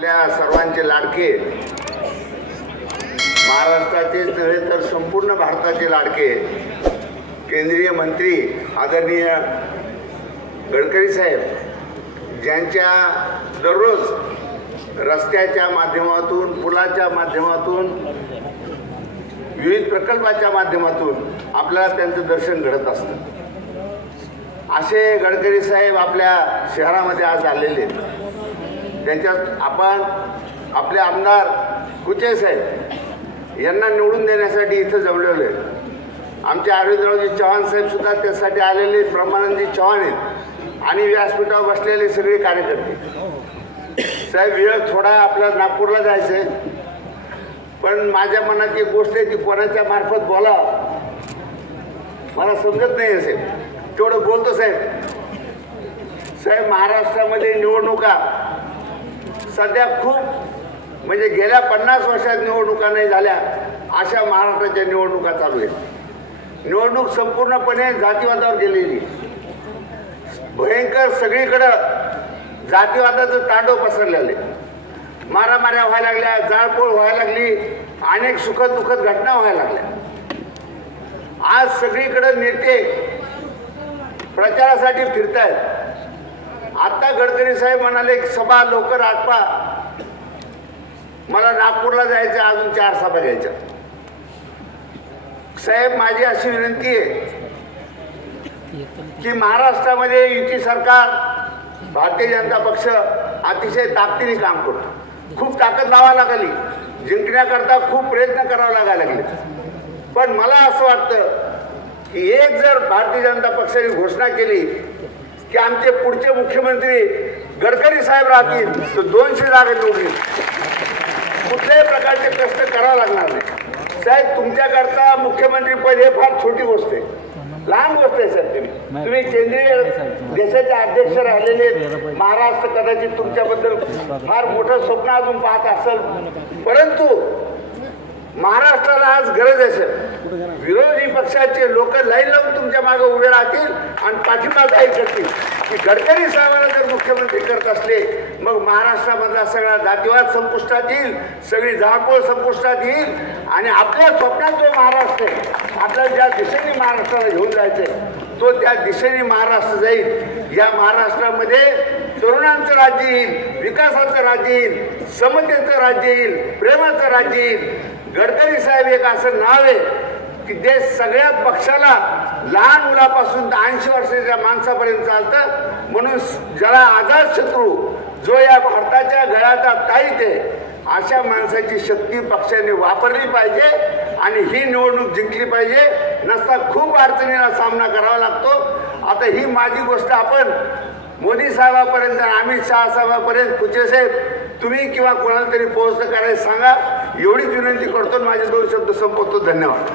आपल्या सर्वांचे लाडके, महाराष्ट्राचे नव्हे तर संपूर्ण भारताचे लाडके केंद्रीय मंत्री आदरणीय गडकरी साहेब, ज्यांच्या दररोज रस्त्याच्या माध्यमातून, पुलाच्या माध्यमातून, विविध प्रकल्पाच्या माध्यमातून आपल्याला त्यांचं दर्शन घडत असतं. असे गडकरी साहेब आपल्या शहरामध्ये आज आलेले आहेत. त्यांच्यात आपण आपले आमदार कुचे साहेब यांना निवडून देण्यासाठी इथं जमलेलो आहे. आमचे अरविंदरावजी चव्हाण साहेब सुद्धा त्यासाठी आलेले, ब्रह्मानंदजी चव्हाण आहेत आणि व्यासपीठावर बसलेले सगळे कार्यकर्ते. साहेब वेळ थोडा आपल्याला नागपूरला जायचं आहे, पण माझ्या मनात एक गोष्ट आहे ती कोणाच्या मार्फत बोला मला समजत नाही असेल तेवढं बोलतो. साहेब महाराष्ट्रामध्ये निवडणुका सध्या खूप म्हणजे गेल्या 50 वर्षात निवडणुका नाही झाल्या अशा महाराष्ट्राच्या निवडणुका चालू आहेत. निवडणूक संपूर्णपणे जातीवादावर गेलेली, भयंकर सगळीकडं जातीवादाचं तांडव पसरलेलं आहे. मारामाऱ्या व्हायला लागल्या, जाळपोळ व्हायला लागली, अनेक सुखद दुःखद घटना व्हायला लागल्या. आज सगळीकडे नेते प्रचारासाठी फिरतायत. आता गडकरी साहेब म्हणाले सभा लवकर आटपा, मला नागपूरला जायचं, अजून 4 सभा घ्यायच्या. साहेब माझी अशी विनंती आहे की महाराष्ट्रामध्ये युती सरकार, भारतीय जनता पक्ष अतिशय ताकदीने काम करतो. खूप ताकद लावा लागली, जिंकण्याकरता खूप प्रयत्न करावे लागायला लागले. पण मला असं वाटतं की एक जर भारतीय जनता पक्षाने घोषणा केली की आमचे पुढचे मुख्यमंत्री गडकरी साहेब राहतील तर 200 जागा निवडून कुठल्याही प्रकारचे कष्ट करावं लागणार नाही. साहेब तुमच्याकरता मुख्यमंत्री पद हे फार छोटी गोष्ट आहे, लहान गोष्ट आहे. साहेब तुम्ही केंद्रीय देशाचे अध्यक्ष राहिलेले, महाराष्ट्र कदाचित तुमच्याबद्दल फार मोठं स्वप्न अजून पाहत असेल, परंतु महाराष्ट्राला आज गरज आहे सर, विरोधी पक्षाचे लोक लाईन लावून तुमच्या मागे उभे राहतील आणि पाठिंबा जाहीर करतील की गडकरी साहेबांना जर मुख्यमंत्री करत असले मग महाराष्ट्रामधला सगळा जातीवाद संपुष्टात येईल, सगळी जाळपोळ संपुष्टात येईल आणि आपल्या स्वप्नात जो महाराष्ट्र आहे, आपल्याला ज्या दिशेने महाराष्ट्राला घेऊन जायचंय तो त्या दिशेने महाराष्ट्र जाईल. या महाराष्ट्रामध्ये तरुणांचं राज्य येईल, विकासाचं राज्य येईल, समतेचं राज्य येईल, प्रेमाचं राज्य येईल. गडकरी साहेब एक असं नाव आहे की जे सगळ्या पक्षाला लहान मुलापासून 80 वर्षाच्या माणसापर्यंत चालतं. म्हणून ज्याला आझाद शत्रू, जो या भारताच्या गळ्याचा ताईत आहे, अशा माणसाची शक्ती पक्षाने वापरली पाहिजे आणि ही निवडणूक जिंकली पाहिजे. नसता खूप अडचणीला सामना करावा लागतो. आता ही माझी गोष्ट आपण मोदी साहेबांपर्यंत, अमित शहा साहेबांपर्यंत, कुचे साहेब तुम्ही किंवा कोणाला तरी पोहोचणं करायला सांगा, एवढीच विनंती करतो. माझे 2 शब्द संपवतो. धन्यवाद.